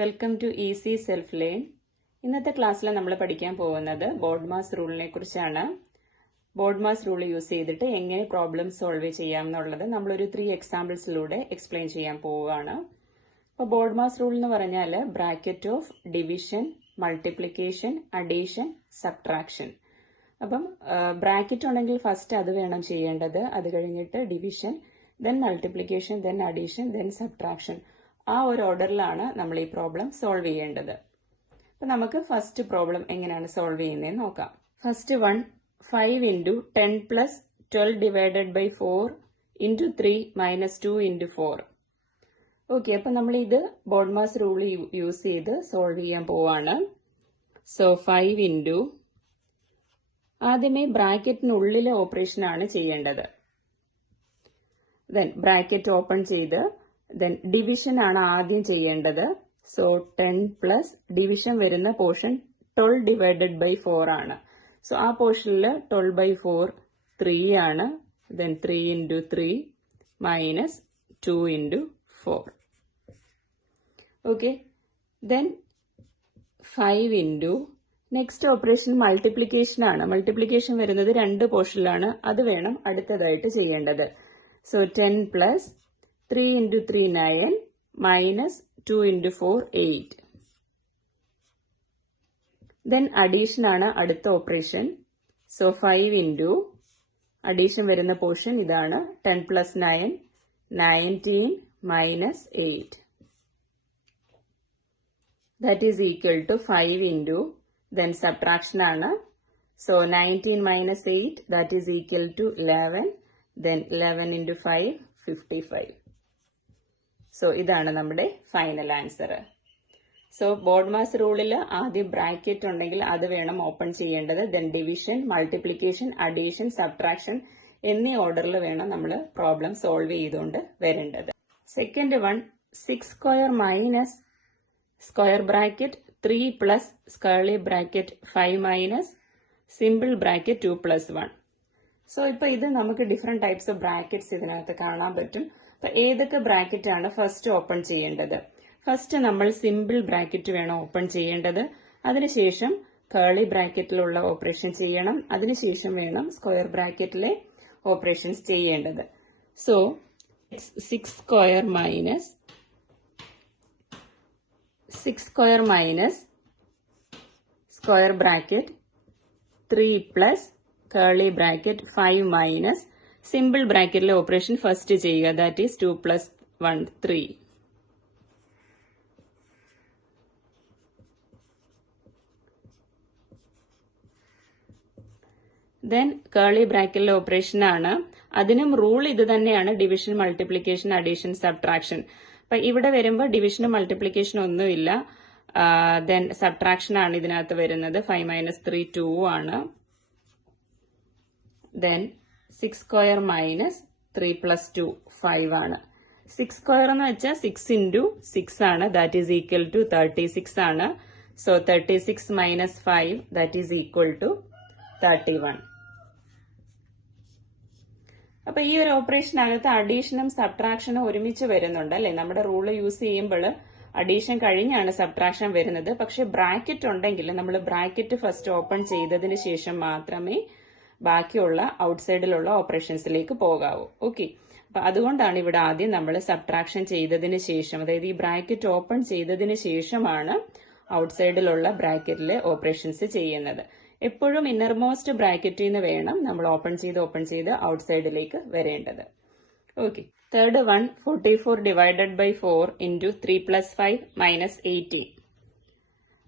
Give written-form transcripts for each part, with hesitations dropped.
Welcome to easy self learn. ഇന്നത്തെ ക്ലാസ്സിൽ നമ്മൾ പഠിക്കാൻ പോകുന്നത് ബോഡ്മാസ് റൂളിനെ കുറിച്ചാണ്. ബോഡ്മാസ് റൂൾ യൂസ് ചെയ്തിട്ട് എങ്ങനെ പ്രോബ്ലം സോൾവ് ചെയ്യാം എന്നുള്ളത് നമ്മളൊരു 3 എക്സാമ്പിൾസിലൂടെ എക്സ്പ്ലെയിൻ ചെയ്യാൻ പോവുകയാണ്. അപ്പോൾ ബോഡ്മാസ് റൂൾ എന്ന് പറഞ്ഞാൽ bracket of division, multiplication, addition, subtraction. അപ്പം ബ്രാക്കറ്റ് ഉണ്ടെങ്കിൽ ഫസ്റ്റ് അത് വേണം ചെയ്യേണ്ടത്. അത് കഴിഞ്ഞിട്ട് division, then multiplication, then addition, then subtraction. ആ ഒരു ഓർഡറിലാണ് നമ്മൾ ഈ പ്രോബ്ലം സോൾവ് ചെയ്യേണ്ടത്. അപ്പൊ നമുക്ക് ഫസ്റ്റ് പ്രോബ്ലം എങ്ങനെയാണ് സോൾവ് ചെയ്യുന്നതെന്ന് നോക്കാം. First 5 into 10 plus 12 divided by 4 into 3 minus 2 into 4. Okay, അപ്പൊ നമ്മൾ ഇത് ബോഡ്മാസ് റൂൾ യൂസ് ചെയ്ത് സോൾവ് ചെയ്യാൻ പോവാണ്. സോ 5 into ആദ്യമേ ബ്രാക്കറ്റിനുള്ളിലെ ഓപ്പറേഷൻ ആണ് ചെയ്യേണ്ടത്. ദെൻ ബ്രാക്കറ്റ് ഓപ്പൺ ചെയ്ത് ദെൻ ഡിവിഷൻ ആണ് ആദ്യം ചെയ്യേണ്ടത്. സോ 10 പ്ലസ് ഡിവിഷൻ വരുന്ന പോർഷൻ 12 ഡിവൈഡഡ് ബൈ 4 ആണ്. സോ ആ പോർഷനിൽ 12 ബൈ 4 3 ആണ്. Then 3 into 3 minus 2 into 4. Okay, then 5 into next operation multiplication ആണ്. മൾട്ടിപ്ലിക്കേഷൻ വരുന്നത് 2 പോർഷനിലാണ്. അത് വേണം അടുത്തതായിട്ട് ചെയ്യേണ്ടത്. So 10 plus 3 into 3 9 minus 2 into 4 8. Then addition ആണ് അടുത്ത ഓപ്പറേഷൻ. സോ 5 into അഡീഷൻ വരുന്ന പോർഷൻ ഇതാണ്. 10 plus 9 19 minus 8. That is equal to 5 into then subtraction ആണ്. So 19 minus 8 that is equal to 11. Then 11 into 5 55. So ഇതാണ് നമ്മുടെ ഫൈനൽ ആൻസർ. സോ ബോഡ്മാസ് റൂളിൽ ആദ്യം bracket ഉണ്ടെങ്കിൽ അത് വേണം ഓപ്പൺ ചെയ്യേണ്ടത്. Then division, multiplication, addition, subtraction എന്നീ ഓർഡറിൽ വേണം നമ്മൾ പ്രോബ്ലം സോൾവ് ചെയ്തുകൊണ്ട് വരേണ്ടത്. Second 6 square minus square bracket 3 plus curly bracket 5 minus simple bracket 2 plus 1. So ഇപ്പൊ ഇത് നമുക്ക് ഡിഫറെന്റ് ടൈപ്സ് ഓഫ് ബ്രാക്കറ്റ്സ് ഇതിനകത്ത് കാണാൻ പറ്റും. അപ്പൊ ഏതൊക്കെ ബ്രാക്കറ്റ് ആണ് ഫസ്റ്റ് ഓപ്പൺ ചെയ്യേണ്ടത്? ഫസ്റ്റ് നമ്മൾ സിമ്പിൾ ബ്രാക്കറ്റ് വേണം ഓപ്പൺ ചെയ്യേണ്ടത്. അതിനുശേഷം കേർലി ബ്രാക്കറ്റിലുള്ള ഓപ്പറേഷൻ ചെയ്യണം. അതിനുശേഷം വേണം സ്ക്വയർ ബ്രാക്കറ്റിലെ ഓപ്പറേഷൻസ് ചെയ്യേണ്ടത്. So 6 square minus square bracket 3 plus curly bracket 5 minus simple ബ്രാക്കറ്റിലെ ഓപ്പറേഷൻ ഫസ്റ്റ് ചെയ്യുക. That is 2 plus 1 3. Then curly ബ്രാക്കറ്റിലെ ഓപ്പറേഷൻ ആണ്. അതിനും റൂൾ ഇത് തന്നെയാണ്. Division, multiplication, addition, subtraction. അപ്പൊ ഇവിടെ വരുമ്പോൾ ഡിവിഷനും മൾട്ടിപ്ലിക്കേഷനും ഒന്നുമില്ല. ദെൻ സബ്ട്രാക്ഷൻ ആണ് ഇതിനകത്ത് വരുന്നത്. 5 മൈനസ് 3 2 ആണ്. ദെൻ 6 സ്ക്വയർ മൈനസ് 3 പ്ലസ് 2 5 ആണ്. 6 സ്ക്വയർ എന്ന് വെച്ചാൽ 6 into 6 ആണ്. ദാറ്റ് ഈസ് ഈക്വൽ ടു 36 ആണ്. So 36 minus 5 that is equal to 31. അപ്പൊ ഈ ഒരു ഓപ്പറേഷനകത്ത് അഡീഷനും സബ്ട്രാക്ഷനും ഒരുമിച്ച് വരുന്നുണ്ട് അല്ലെ? നമ്മുടെ റൂള് യൂസ് ചെയ്യുമ്പോൾ അഡീഷൻ കഴിഞ്ഞാണ് സബ്ട്രാക്ഷൻ വരുന്നത്. പക്ഷെ ബ്രാക്കറ്റ് ഉണ്ടെങ്കിൽ നമ്മൾ ബ്രാക്കറ്റ് ഫസ്റ്റ് ഓപ്പൺ ചെയ്തതിന് ശേഷം മാത്രമേ ബാക്കിയുള്ള ഔട്ട്സൈഡിലുള്ള ഓപ്പറേഷൻസിലേക്ക് പോകാവൂ. ഓക്കെ, അപ്പൊ അതുകൊണ്ടാണ് ഇവിടെ ആദ്യം നമ്മൾ സബ്ട്രാക്ഷൻ ചെയ്തതിന് ശേഷം, അതായത് ഈ ബ്രാക്കറ്റ് ഓപ്പൺ ചെയ്തതിന് ശേഷമാണ് ഔട്ട്സൈഡിലുള്ള ബ്രാക്കറ്റിലെ ഓപ്പറേഷൻസ് ചെയ്യുന്നത്. എപ്പോഴും ഇന്നർമോസ്റ്റ് ബ്രാക്കറ്റിൽ നിന്ന് വേണം നമ്മൾ ഓപ്പൺ ചെയ്ത് ഔട്ട്സൈഡിലേക്ക് വരേണ്ടത്. Okay, third 44 divided by 4 into 3 plus 5 minus 18.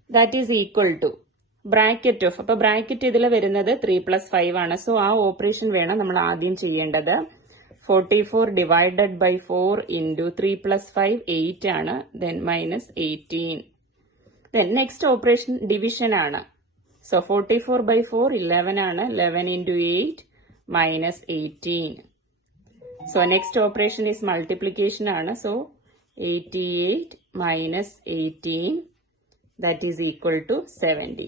That is equal to bracket of, അപ്പൊ ബ്രാക്കറ്റ് ഇതിൽ വരുന്നത് 3 plus 5 ആണ്. സോ ആ ഓപ്പറേഷൻ വേണം നമ്മൾ ആദ്യം ചെയ്യേണ്ടത്. 44 ഡിവൈഡഡ് ബൈ 4 into 3 plus 5 8 ആണ്. Then minus 18. Then next operation division ആണ്. സോ 44 by 4 11 ആണ്. 11 into 8 minus 18. So next operation is multiplication ആണ്. So 88 minus 18 that is equal to 70.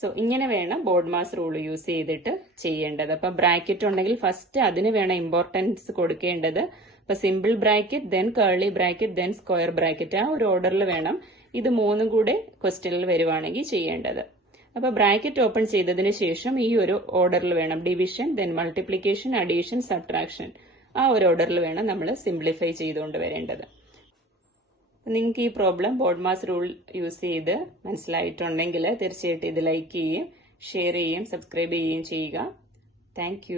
So ഇങ്ങനെ വേണം ബോഡ്മാസ് റൂൾ യൂസ് ചെയ്തിട്ട് ചെയ്യേണ്ടത്. അപ്പൊ ബ്രാക്കറ്റ് ഉണ്ടെങ്കിൽ ഫസ്റ്റ് അതിന് വേണം ഇമ്പോർട്ടൻസ് കൊടുക്കേണ്ടത്. അപ്പൊ simple bracket, then curly bracket, then square bracket, ആ ഒരു ഓർഡറിൽ വേണം ഇത് മൂന്നും കൂടെ ക്വസ്റ്റ്യനിൽ വരുവാണെങ്കിൽ ചെയ്യേണ്ടത്. അപ്പൊ ബ്രാക്കറ്റ് ഓപ്പൺ ചെയ്തതിന് ശേഷം ഈ ഒരു ഓർഡറിൽ വേണം division, then multiplication, addition, subtraction, ആ ഒരു ഓർഡറിൽ വേണം നമ്മൾ സിംപ്ലിഫൈ ചെയ്തുകൊണ്ട് വരേണ്ടത്. നിങ്ങൾക്ക് ഈ problem board mass rule use ചെയ്ത് മനസ്സിലായിട്ടുണ്ടെങ്കിൽ തീർച്ചയായിട്ടും ഇത് ലൈക്ക് ചെയ്യുകയും ഷെയർ ചെയ്യുകയും സബ്സ്ക്രൈബ് ചെയ്യുകയും ചെയ്യുക. Thank you.